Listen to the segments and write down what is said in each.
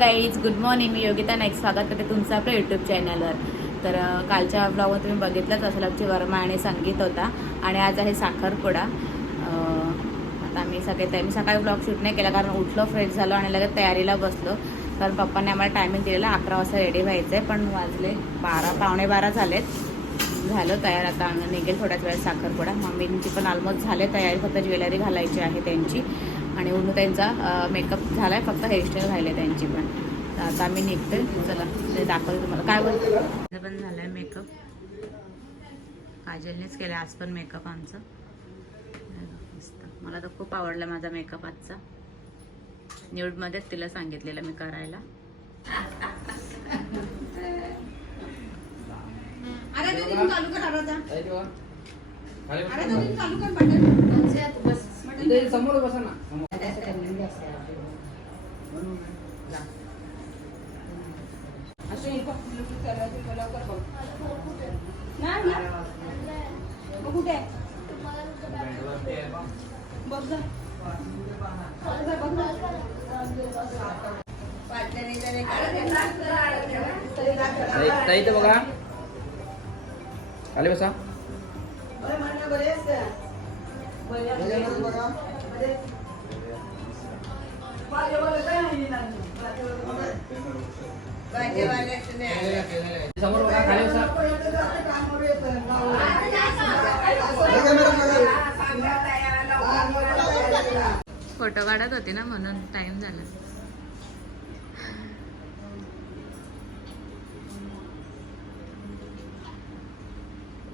Guys good morning. मी योगिता नाईक स्वागत करते तुमचं आपल्या यूट्यूब चॅनलवर. तर कालच्या ब्लॉगवर तुम्ही बघितलंच असेल, आमची वर्मा आणि संगीत होता आणि आज आहे साखरपुडा. आता मी सकाळी ब्लॉग शूट नाही केला कारण उठलो, फ्रेश झालो आणि लगेच तयारीला बसलो. कारण पप्पांनी आम्हाला टायमिंग दिलेला 11 वाजता रेडी व्हायचं आहे, पण वाजले 12 पावणे 12 झालेत. झालं तयार, आता निघेल थोड्याच वेळात साखरपुडा. मम्मींची पण ऑलमोस्ट झाले तयारी, फक्त ज्वेलरी घालायची आहे त्यांची आणि उन्नू त्यांचा मेकअप झाला आहे, फक्त हेअरस्टाईल राहिले त्यांची पण. तर आता आम्ही निघते, चला ते दाखवते तुम्हाला. काय बोलतो पण झालं आहे मेकअप, काजलनेच केलं आज पण मेकअप आमचं. मला तर खूप आवडला माझा मेकअप आजचा. न्यूडमध्येच तिला सांगितलेलं मी करायला. समोर बसा ना. कुठे ताई तर बघा, आले बसा. समोर बघा, खाली बसा. फोटो काढत होते ना म्हणून टाइम झाला.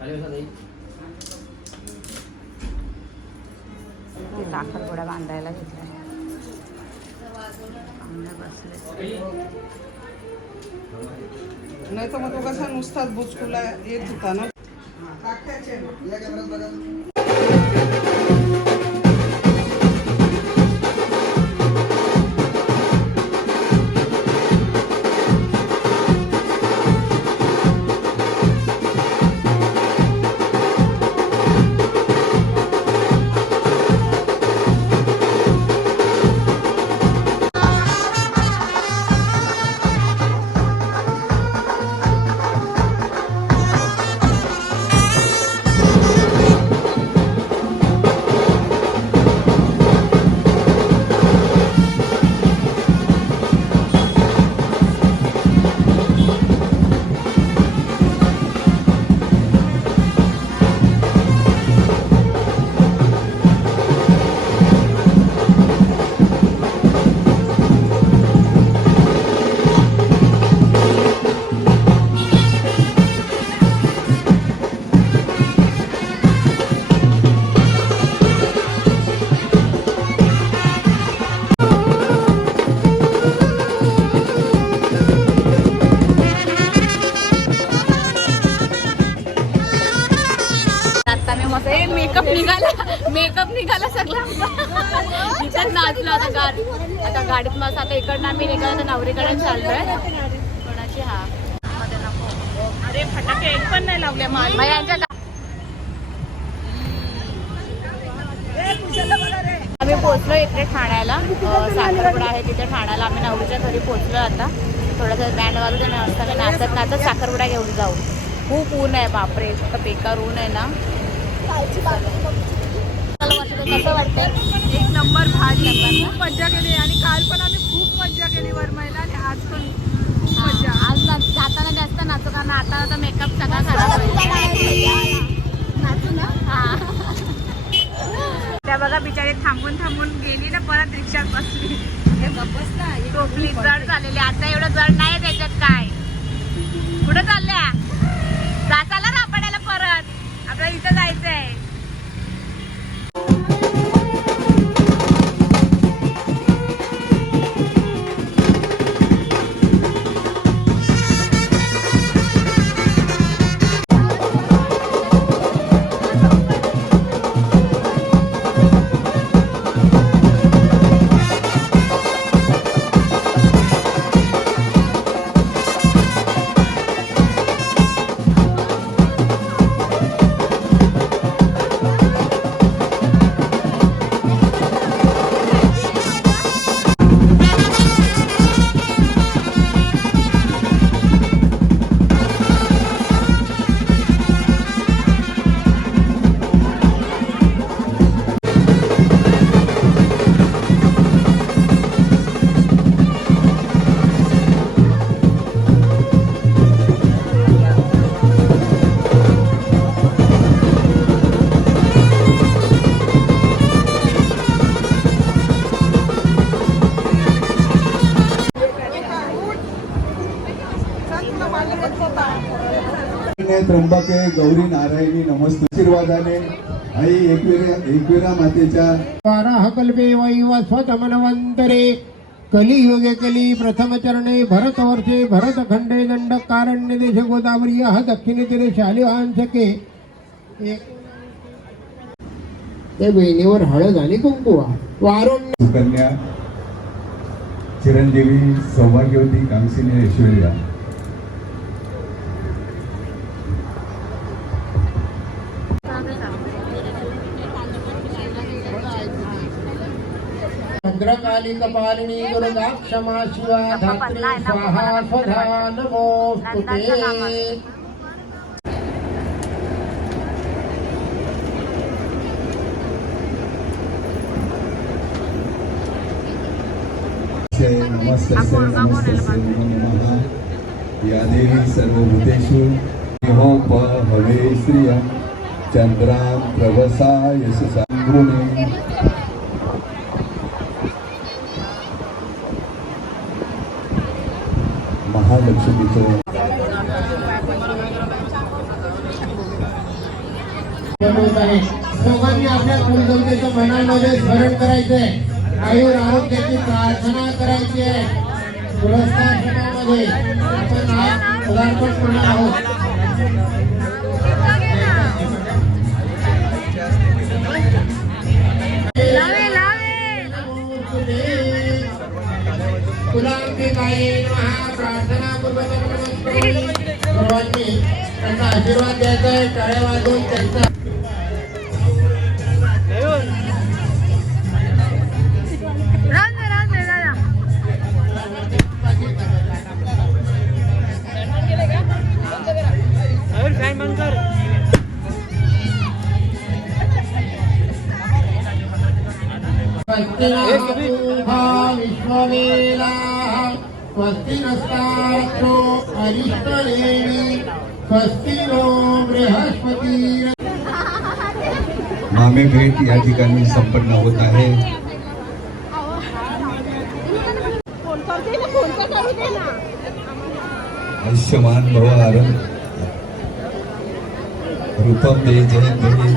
खाली बसा ताई. साखरपुडा बांधायला घेतला, बसले. नाही तर मग तो कसा नुसताच बुचकुला येत होता ना. मेकअप निघाला सगळा. इथं नाचलो आता गाडीत मस्त. आता इकडनं आम्ही निघालो तर नवरीकडे चाललोय. कोणाची हा मध्ये नको. अरे फटाके एक पण नाही लावले यांच्या. आम्ही पोहोचलो इकडे ठाण्याला. साखरपुडा आहे तिथे ठाण्याला. आम्ही नवरीच्या घरी पोहोचलो. आता थोडंसं बँड वाजून नाचत नाचत साखरपुडा घेऊन जाऊ. खूप ऊन आहे बापरे, फक्त बेकार ऊन आहे ना. कसं वाटतंय? एक नंबर भारी. खूप मज्जा केली आणि काल पण आम्ही खूप मज्जा केली वरमाईला आणि आज पण खूप मज्जा. आज जाताना जास्त नाचू कारण आता आता मेकअप सगळा खराब होईल. नाचू ना. हा त्या बघा बिचारी थांबून थांबून गेली ना, परत रिक्षात बसली. टोपली जड झालेली. आता एवढं जड नाही त्याच्यात काय. कुठं चालल्या? जाचाला ना आपल्याला परत. आपल्याला इथं जायचंय. त्र्यंबके गौरी नारायणी नमस्तु. आशीर्वादाने आई एकविरा मातेच्या वाराह कल्पे वैवस्वत मनवंतरे कलियुगे कली प्रथम चरणे भरतवर्षे भरतखंडे दंडक कारण्य देश गोदावरी दक्षिणे तीरे शालिवांशके. त्या बहिणीवर हळद आणि कुंकू वारून सुकन्या चिरंजीवी सौभाग्यवती कांसिनी ऐश्वर्या. भद्रकाली कपालिनी दुर्गा क्षमा शिवा धात्री स्वाहा स्वधा नमोस्तुते. नमस्ते नमस्ते नमो नमः. या देवी सर्वभूतेषु हवे श्रियं चंद्रां प्रभसा यशसा गृणे. महालक्ष्मीचं दोघांनी आपल्या कुलदेवतेचं मनामध्ये स्मरण करायचंय. आयुर आरोग्याची प्रार्थना करायची आहे. पुरस्कारामध्ये आपण आज पदार्पण करणार आहोत. सर्वांनी त्यांचा आशीर्वाद द्यायचा आहे. टाळ्या वाजवून त्यांचा विश्ववेला स्वस्ति नस्ताक्षो अरिष्टरेणी स्वस्ति नो बृहस्पती. मामे भेट या ठिकाणी संपन्न होत आहे. आयुष्यमान भव आनंद रूपम देहि जयं देहि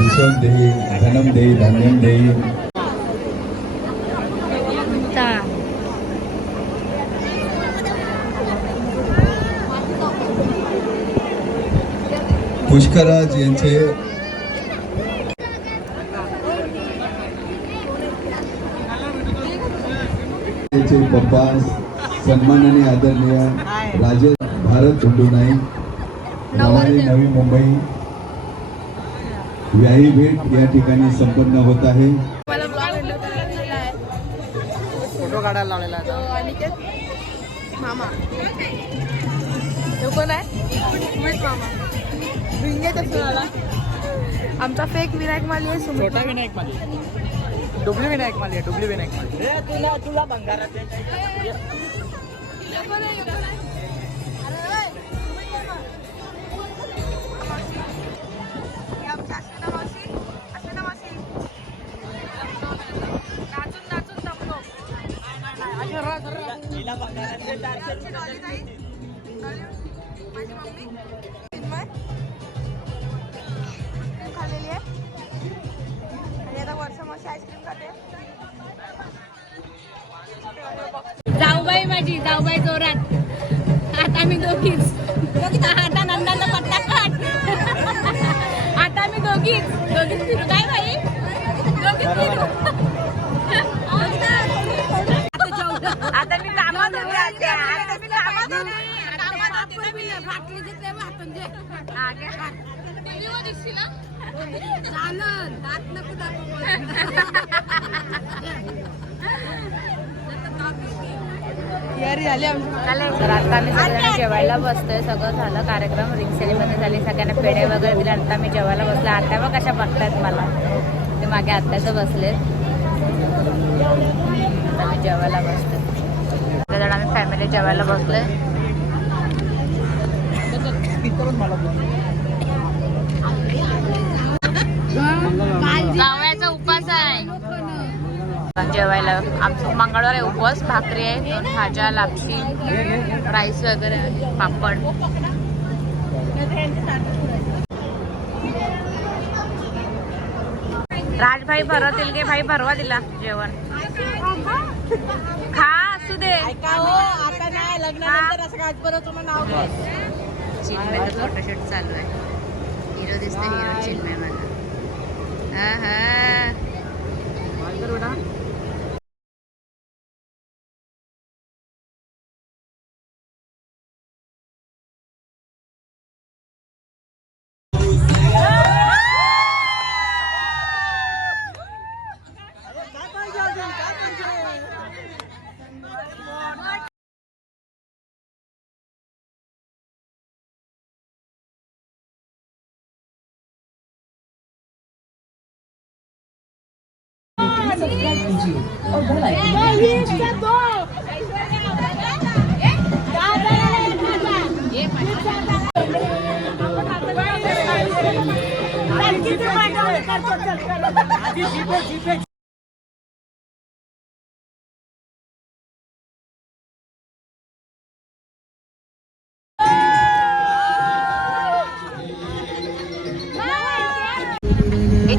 विश्वं देहि धनं देहि धान्यं देहि. पुष्कराज यांचे पप्पा सन्मानाने आदरणीय राजेश भारत झुंडू नाईक नवारी नवी मुंबई व्याही भेट या ठिकाणी संपन्न होत आहे. फोटो काढायला लावलेला आता मामा कोण आहे मामा आमचा फेक विनायक माली आहे. छोटा विनायक माली डुबली विनायक माली आहे. डुबली विनायक माली तुला भंगारात जाऊबाई माझी जाऊबाई जोरात. आता मी दोघीच. आता नंदाचा पत्ता काढ. आता मी दोघीच फिरू काय बाई दोघीच फिरू. आता मी कामात तर आता आम्ही सगळ्यांना जेवायला बसतोय. सगळं झालं कार्यक्रम रिंग सेरेमनी झाली. सगळ्यांना पेढे वगैरे दिले. आता मी जेवायला बसले. आत्या बघ कशा बघतायत मला. ते मागे आत्याचं बसलेत. आता मी जेवायला बसते. सगळेजण आम्ही फॅमिली जेवायला बसलोय. गावयाचा उपास आहे. जेवायला आमचं मंगळवार आहे उपवास. भाकरी आहे, 2 भाज्या, लापशी, राईस वगैरे आहे, पापड. राजभाई भरत दिल भाई भरवा दिला जेवण खा असू दे आता नाही लग्नानंतर असं काय परत तुम्हाला नाव घ्यायचं. चिन्मयचं फोटोशूट चालू आहे. हिरो दिसतो हिरो चिन्मय मला. हा हा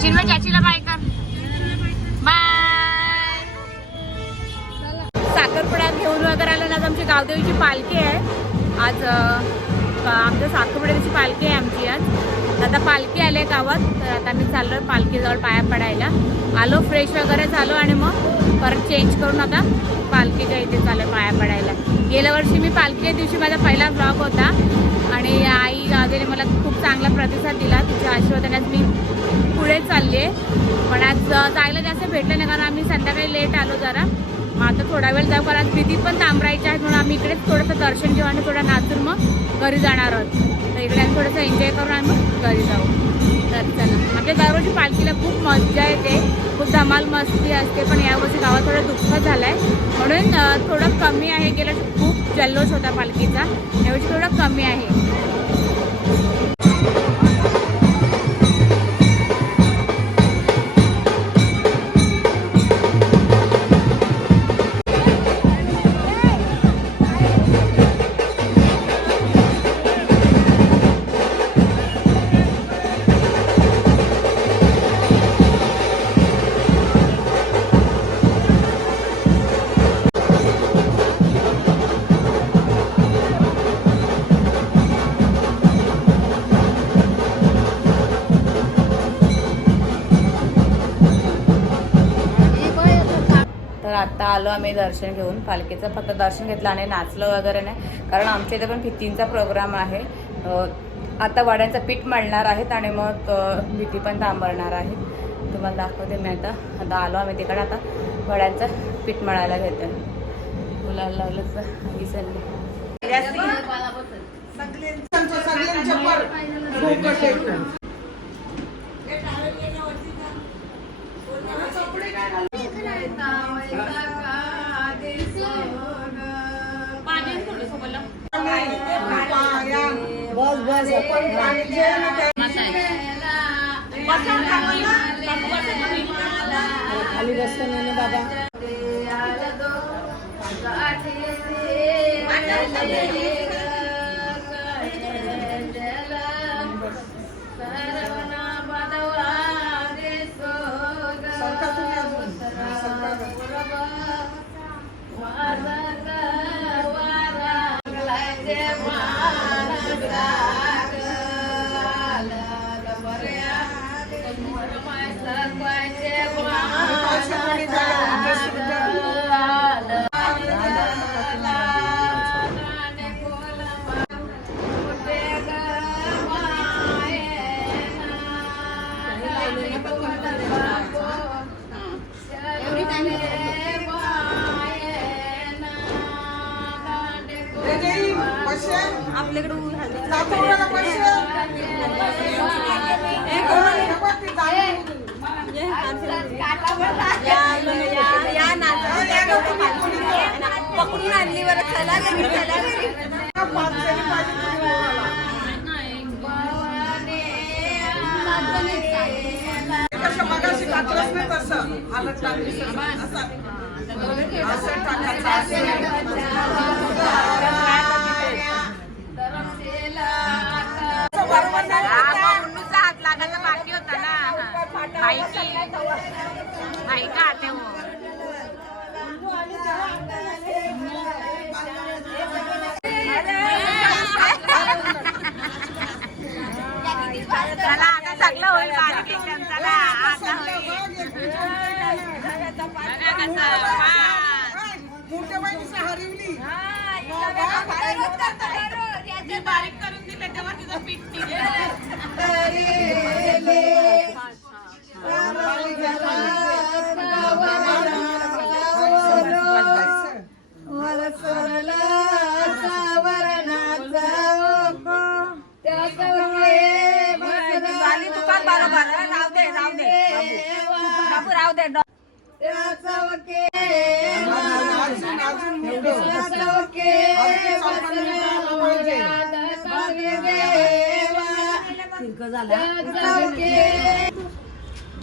चिन्मय चाचीला बाय कर. बाय. साखरपुड्यात घेऊन वगैरे आलं ना. आज आमची गावदेवीची पालखी आहे. आज आमच्या साखरपुड्याची पालखी आहे आमची. आज आता पालखी आली आहे गावात. तर आता मी चाललो पालखीजवळ पाया पडायला. आलो फ्रेश वगैरे झालो आणि मग परत चेंज करून आता पालखीच्या इथे चालू पाया पडायला. गेल्या वर्षी मी पालखीच्या दिवशी माझा पहिला ब्लॉग होता आणि आई गावदेवीने मला खूप चांगला प्रतिसाद दिला. तिच्या आशीर्वादाने आज मी पुढे चालली आहे. पण आज जायला जास्त भेटलं नाही कारण आम्ही संध्याकाळी लेट आलो जरा. मग आता थोडा वेळ जाऊ कारण आज भीती पण थांबरायची आहे म्हणून आम्ही इकडेच थोडंसं दर्शन घेऊ आणि थोडं नाचून मग घरी जाणार आहोत. तर इकडे आम्ही थोडंसं एन्जॉय करून आम्ही घरी जाऊ. तर चला. आपल्या दरवर्षी पालखीला खूप मजा येते, खूप धमाल मस्ती असते. पण यावर्षी गावात थोडं दुःख झालं आहे म्हणून थोडं कमी आहे. गेल्या खूप जल्लोष होता पालखीचा, यावर्षी थोडं कमी आहे. आत्ता आलो आम्ही दर्शन घेऊन पालखीचं. फक्त दर्शन घेतलं आणि नाचलं वगैरे नाही कारण आमच्या इथे पण भीतींचा प्रोग्राम आहे. आता वड्यांचं पीठ मळणार आहेत आणि मग भीती पण थांबवणार आहे. तुम्हाला दाखवते मी. आता आलो आम्ही तिकडे. आता वड्यांचं पीठ मळायला घेते. मुलाला लावलं विसरले. खाली बसतो ना बाबा. पकडून आणली बरं. चला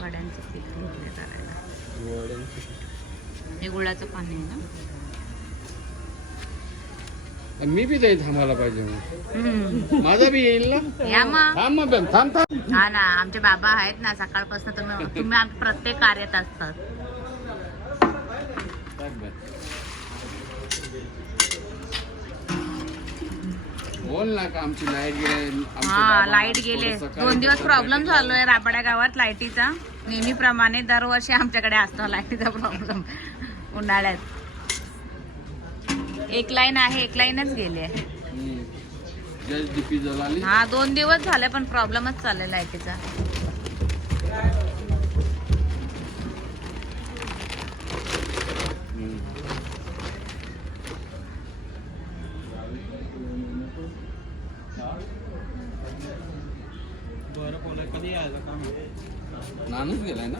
वड्यांचं पीठ घेतलं करायला. हे गुळाचं पाणी आहे ना. मी बी जाईल थांबायला पाहिजे माझा बी येईल ना. या मग. थांब मग थांब. हा ना, आमचे बाबा आहेत ना, सकाळपासून तुम्ही प्रत्येक कार्यात असतात. बोल ना का आमची लाईट गेली. हा, लाईट गेले. 2 दिवस प्रॉब्लेम चालू राबाड्या गावात लाईटीचा. नेहमीप्रमाणे दरवर्षी आमच्याकडे असतो लाईटीचा प्रॉब्लेम उन्हाळ्यात. एक लाईन आहे, एक लाईनच गेली. हा, 2 दिवस झाले पण प्रॉब्लेमच चाललाय लाईटीचा. नानच गेलाय ना.